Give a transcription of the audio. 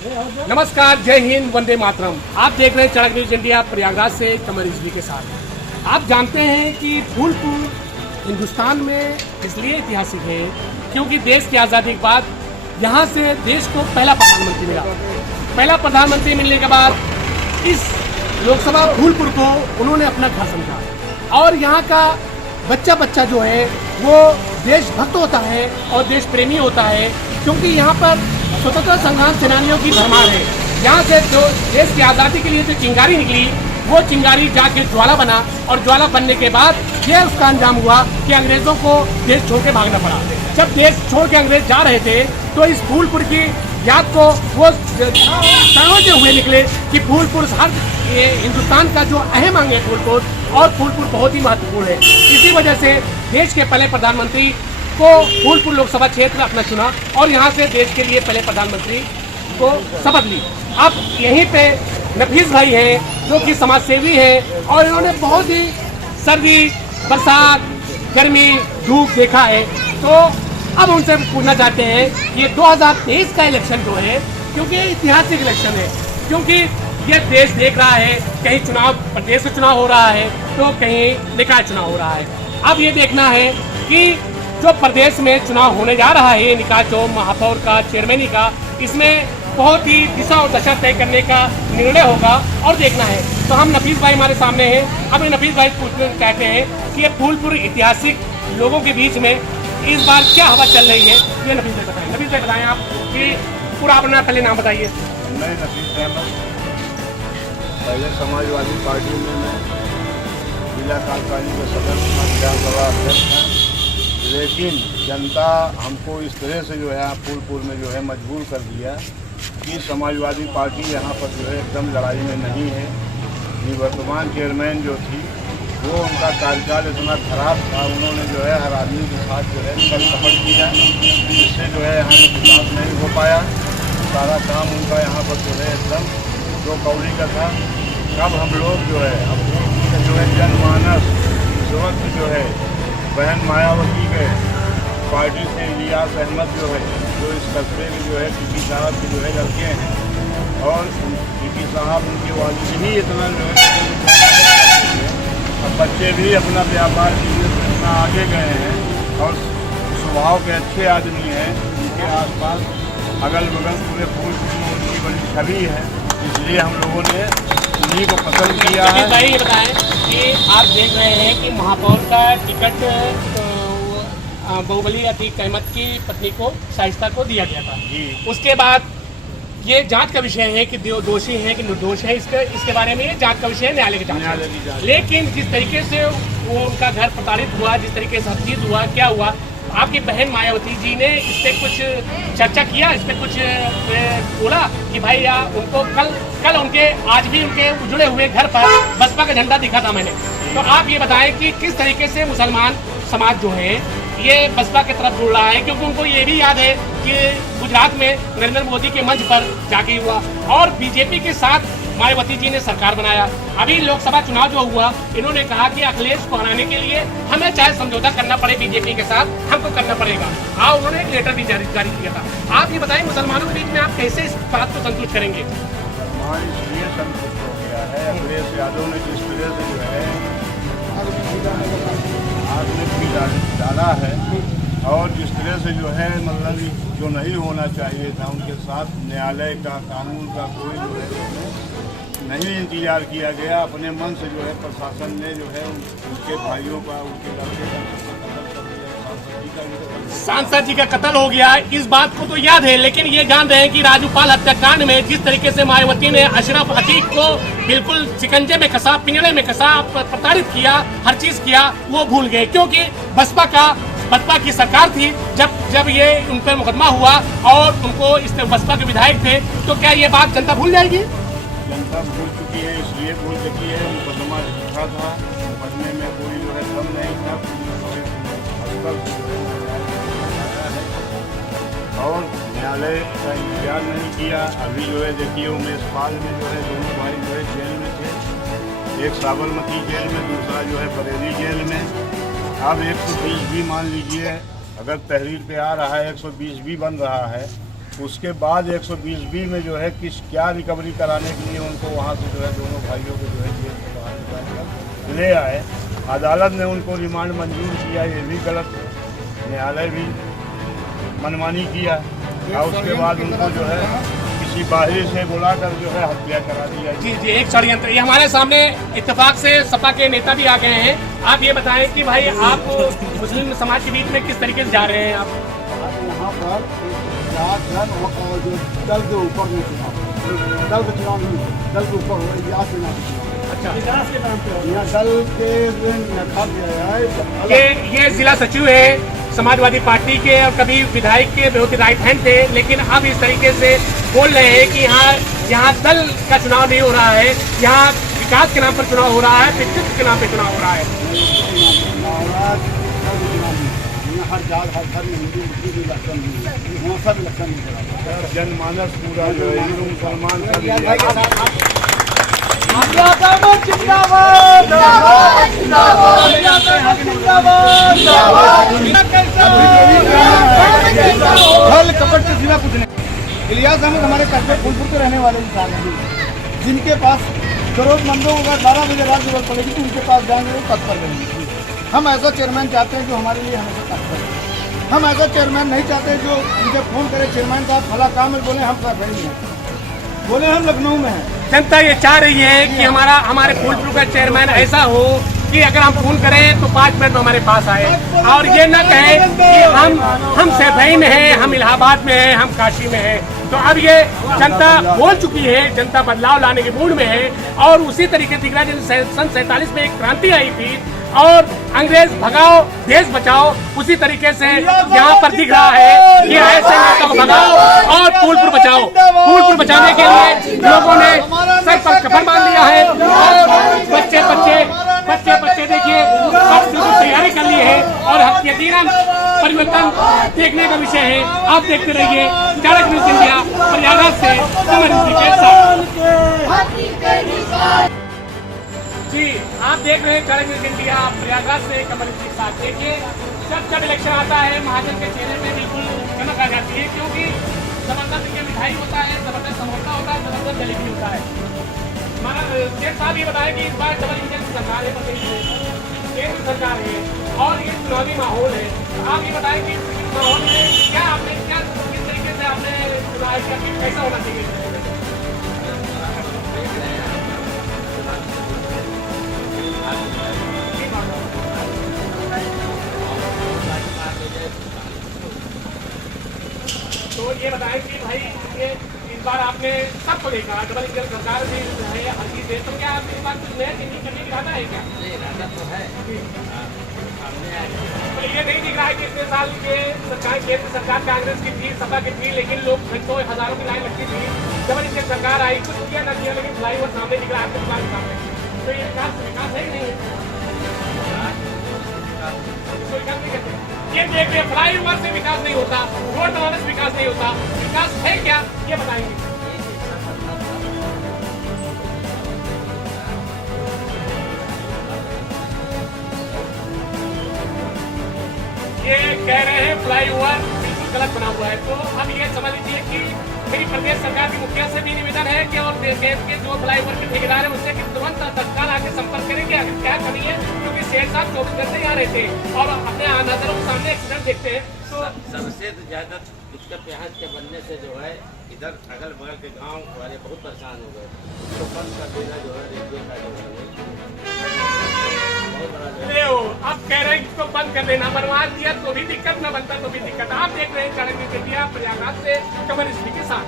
नमस्कार, जय हिंद, वंदे मातरम। आप देख रहे हैं चड़क न्यूज इंडिया प्रयागराज से कमर रिजवी के साथ। आप जानते हैं कि फूलपुर हिंदुस्तान में इसलिए ऐतिहासिक है क्योंकि देश की आज़ादी के बाद यहाँ से देश को पहला प्रधानमंत्री मिला। पहला प्रधानमंत्री मिलने के बाद इस लोकसभा फूलपुर को उन्होंने अपना घर समझा और यहाँ का बच्चा बच्चा जो है वो देशभक्त होता है और देश प्रेमी होता है, क्योंकि यहाँ पर स्वतंत्रता संग्राम सेनानियों की भरमार है। यहाँ से जो देश की आज़ादी के लिए जो चिंगारी निकली वो चिंगारी जाके ज्वाला बना और ज्वाला बनने के बाद ये उसका अंजाम हुआ कि अंग्रेजों को देश छोड़ के भागना पड़ा। जब देश छोड़ के अंग्रेज जा रहे थे तो इस फूलपुर की याद को वो समझते हुए निकले कि फूलपुर हर हिंदुस्तान का जो अहम अंग है फूलपुर, और फूलपुर बहुत ही महत्वपूर्ण है। इसी वजह से देश के पहले प्रधानमंत्री को फूलपुर लोकसभा क्षेत्र अपना चुना और यहाँ से देश के लिए पहले प्रधानमंत्री को शपथ ली। अब यहीं पे नफीस भाई हैं जो कि समाजसेवी हैं और इन्होंने बहुत ही सर्दी, बरसात, गर्मी, धूप देखा है। तो अब उनसे पूछना चाहते हैं ये 2023 का इलेक्शन जो है, क्योंकि ऐतिहासिक इलेक्शन है, क्योंकि ये देश देख रहा है कहीं चुनाव प्रदेश में चुनाव हो रहा है तो कहीं निकाय चुनाव हो रहा है। अब ये देखना है कि जो प्रदेश में चुनाव होने जा रहा है निकाय चुनाव महापौर का, चेयरमैनी का, इसमें बहुत ही दिशा और दशा तय करने का निर्णय होगा और देखना है। तो हम नफीस भाई हमारे सामने हैं। अब नफीस भाई पूछना चाहते हैं कि ये फूलपुर ऐतिहासिक लोगों के बीच में इस बार क्या हवा चल रही है, ये नफीस भाई बताएं। नफीस भाई बताएं आप कि पूरा अपना पहले नाम बताइए। मैं नफीस अहमद, पहले समाजवादी पार्टी में मैं जिला कार्यकारिणी के सदस्य विधानसभा अध्यक्ष हैं, लेकिन जनता हमको इस तरह से जो है फूलपुर में जो है मजबूर कर दिया कि समाजवादी पार्टी यहाँ पर जो है एकदम लड़ाई में नहीं है। ये वर्तमान चेयरमैन जो थी वो उनका कार्यकाल इतना खराब था, उन्होंने जो है हर आदमी के साथ जो है छल कपट किया, जिससे जो है यहाँ विकास नहीं हो पाया। सारा काम उनका यहाँ पर जो है एकदम दो कौड़ी का था। कब हम लोग जो है अब जो है जनमानस इस वक्त जो है बहन मायावती के पार्टी से इलियास अहमद जो है, जो इस कस्बे में जो है टीपी साहब के जो है लड़के हैं और टीपी साहब उनके वालिद ही इतना जो है अब बच्चे भी अपना व्यापार बिजनेस में इतना आगे गए हैं और स्वभाव के अच्छे आदमी हैं। उनके आसपास अगल बगल पूरे फूलपुर में उनकी बड़ी छवि है, इसलिए हम लोगों ने उन्हीं को पसंद किया है। भाई ये बताएं कि आप देख रहे हैं कि महापौर का टिकट बाहुबली अतीक अहमद की पत्नी को शाइस्ता को दिया गया था। उसके बाद ये जांच का विषय है कि दोषी है कि निर्दोष है, इसके बारे में ये जांच का विषय है, न्यायालय की जांच। लेकिन जिस तरीके से वो उनका घर प्रताड़ित हुआ, जिस तरीके से हर चीज हुआ, क्या हुआ, आपकी बहन मायावती जी ने इस पर कुछ चर्चा किया, इस पर कुछ बोला कि भाई उनको कल उनके आज भी उनके उजड़े हुए घर पर बसपा का झंडा दिखा था मैंने। तो आप ये बताएं कि किस तरीके से मुसलमान समाज जो है ये बसपा की तरफ जुड़ रहा है, क्योंकि उनको ये भी याद है कि गुजरात में नरेंद्र मोदी के मंच पर जाके हुआ और बीजेपी के साथ मायावती जी ने सरकार बनाया। अभी लोकसभा चुनाव जो हुआ, इन्होंने कहा कि अखिलेश को हराने के लिए हमें चाहे समझौता करना पड़े बीजेपी के साथ, हमको करना पड़ेगा। हाँ, उन्होंने एक लेटर भी जारी किया था। आप ये बताएं मुसलमानों के बीच में आप कैसे इस बात को संतुष्ट करेंगे? इसलिए संतुष्ट हो गया है अखिलेश यादव ने जिस तरह से जो है आदमी भी डाला है और जिस तरह से जो है मतलब जो नहीं होना चाहिए था उनके साथ न्यायालय का, कानून का कोई जो है नहीं इंतजार किया गया। अपने मन से जो है प्रशासन ने जो है उनके भाइयों का, उनके लड़के का, सांसद जी का कत्ल हो गया। इस बात को तो याद है, लेकिन ये जान रहे हैं कि राजूपाल हत्याकांड में जिस तरीके से मायावती ने अशरफ अतीक को बिल्कुल शिकंजे में कसा, पिंजड़े में कसा, प्रताड़ित किया, हर चीज किया, वो भूल गए, क्योंकि बसपा की सरकार थी जब ये उन पर मुकदमा हुआ और उनको इस बसपा के विधायक थे। तो क्या ये बात जनता भूल जाएगी? जनता भूल चुकी है, इसलिए भूल चुकी है। मुकदमा झूठा था, मुकदमे में कोई जो है दम नहीं था और न्यायालय का इंतजार नहीं किया। अभी जो है देखिए उमेश पाल में जो है दोनों भाई जो है जेल में थे, एक साबरमती जेल में, दूसरा जो है बरेली जेल में। अब 120 भी मान लीजिए, अगर तहरीर पे आ रहा है 120 भी बन रहा है उसके बाद 120B में जो है क्या रिकवरी कराने के लिए उनको वहाँ से जो है दोनों भाइयों को जो है जेल से बाहर निकाल कर ले आए। अदालत ने उनको रिमांड मंजूर किया, ये भी गलत है। न्यायालय भी मनमानी किया और उसके बाद उनको जो है किसी बाहरी से बुलाकर जो है हत्या करा दिया। जी जी, एक षड्यंत्र। ये हमारे सामने इत्तेफाक से सपा के नेता भी आ गए हैं। आप ये बताएं कि भाई आप मुस्लिम समाज के बीच में किस तरीके से जा रहे हैं? आप यहाँ पर जो दल के ऊपर नहीं चुनाव, दल का चुनाव नहीं, दल के ऊपर हो इतिहास के नाम चुनाव। अच्छा, विकास के नाम पे यहाँ दल के रखा गया है। ये जिला सचिव है समाजवादी पार्टी के और कभी विधायक के बहुत राइट हैंड थे, लेकिन अब इस तरीके से बोल रहे हैं कि यहाँ दल का चुनाव नहीं हो रहा है, यहाँ विकास के नाम पर चुनाव हो रहा है, व्यक्तित्व के नाम पर चुनाव हो रहा है। हर जात हर धर्म हिंदू मुस्लिम भी इलेक्शन नहीं, वहाँ सब इलेक्शन नहीं करा। जनमानस पूरा जो है हिंदू मुसलमान का फल कपट के सिवा कुछ नहीं। इलियास अहमद हमारे कस्बे फूलपुर के रहने वाले इंसान हैं, जिनके पास जरूरतमंदों को अगर 12 बजे रात जरूरत पड़ेगी तो उनके पास जाएंगे, वो तत्पर रहेंगे। हम ऐसा चेयरमैन चाहते हैं जो हमारे लिए हमेशा तत्पर है। हम ऐसा चेयरमैन नहीं चाहते जो मुझे फोन करे, चेयरमैन साहब फला काम है, बोले हम सब नहीं हैं, बोले हम लखनऊ में हैं। जनता ये चाह रही है कि हमारे फूलपुर का चेयरमैन ऐसा हो कि अगर हम फोन करें तो 5 मिनट में हमारे पास आए और ये न कहे कि हम सैफई में हैं, हम इलाहाबाद में हैं, हम काशी में हैं। तो अब ये जनता बोल चुकी है, जनता बदलाव लाने के मूड में है और उसी तरीके दिख रहा है जैसे सन 47 में एक क्रांति आई थी और अंग्रेज भगाओ देश बचाओ, उसी तरीके से यहाँ पर दिख रहा है कि ऐसे नेता को भगाओ और फूलपुर बचाओ। फूलपुर बचाने के लिए लोगों ने सर पर कफन बांध लिया है और बच्चे देखिए तैयारी कर ली है और यकीनन परिवर्तन देखने का विषय है। आप देखते रहिए चाणक्य न्यूज इंडिया प्रयागराज से कमर के साथ। जी, आप देख रहे हैं चाणक्य न्यूज इंडिया प्रयागराज से कमर के साथ। देखिए जब इलेक्शन आता है महाजन के चेहरे में बिल्कुल चमक आ जाती है, क्योंकि जबरदस्त ये मिठाई होता है, जबरदस्त समोसा होता है, जबरदस्त जलेबी होता है। हमारा शेख साहब ये बताया कि इस बार डबल इंजन की सरकार है, केंद्र सरकार है और ये चुनावी माहौल है। आप ये बताएं कि इस माहौल में किस तरीके से आपने चुनाव किया, कैसा होना चाहिए? तो ये बताएं कि भाई ये इस बार आपने सबको देखा, डबल इंजन सरकार भी है हर चीज है, तो क्या आप इस बार कुछ नया चीज करने की इरादा है क्या? इरादा तो है। तो ये नहीं दिख रहा है कि इतने साल के सरकार, केंद्र सरकार कांग्रेस की थी, सपा की थी, लेकिन लोग घंटों हजारों की लाइन लगती थी। डबल इंजन सरकार आई, कुछ किया ना किया, लेकिन फ्लाईओवर सामने दिख रहा है आपके दुकान सामने। तो ये विकास है कि नहीं है? ये देखिए फ्लाईओवर से विकास नहीं होता, रोड बनाने से विकास नहीं होता, विकास है क्या ये बताएंगे? ये कह रहे हैं फ्लाईओवर बिल्कुल गलत बना हुआ है। तो अब ये समझ लीजिए कि मेरी प्रदेश सरकार के मुखिया से भी निवेदन है कि और देश के जो फ्लाईओवर के ठेकेदार है उससे कि तुरंत तत्काल आके संपर्क करें कि आखिर क्या कमी है, क्योंकि शेर साहब 24 घंटे यहाँ रहते हैं और अपने नजरों के सामने एक्सीडेंट देखते हैं। तो सबसे ज्यादा दिक्कत यहाँ के बनने से जो है इधर अगल बगल के गांव वाले बहुत परेशान हो गए। तो बंद कर देना जो है रेलवे का जो है बहुत बड़ा अब कह रहे हैं इसको बंद कर देना, बनवा दिया तो भी दिक्कत, न बनता तो भी दिक्कत। आप देख रहे हैं चाणक्य न्यूज इंडिया प्रयागराज से कमर के साथ।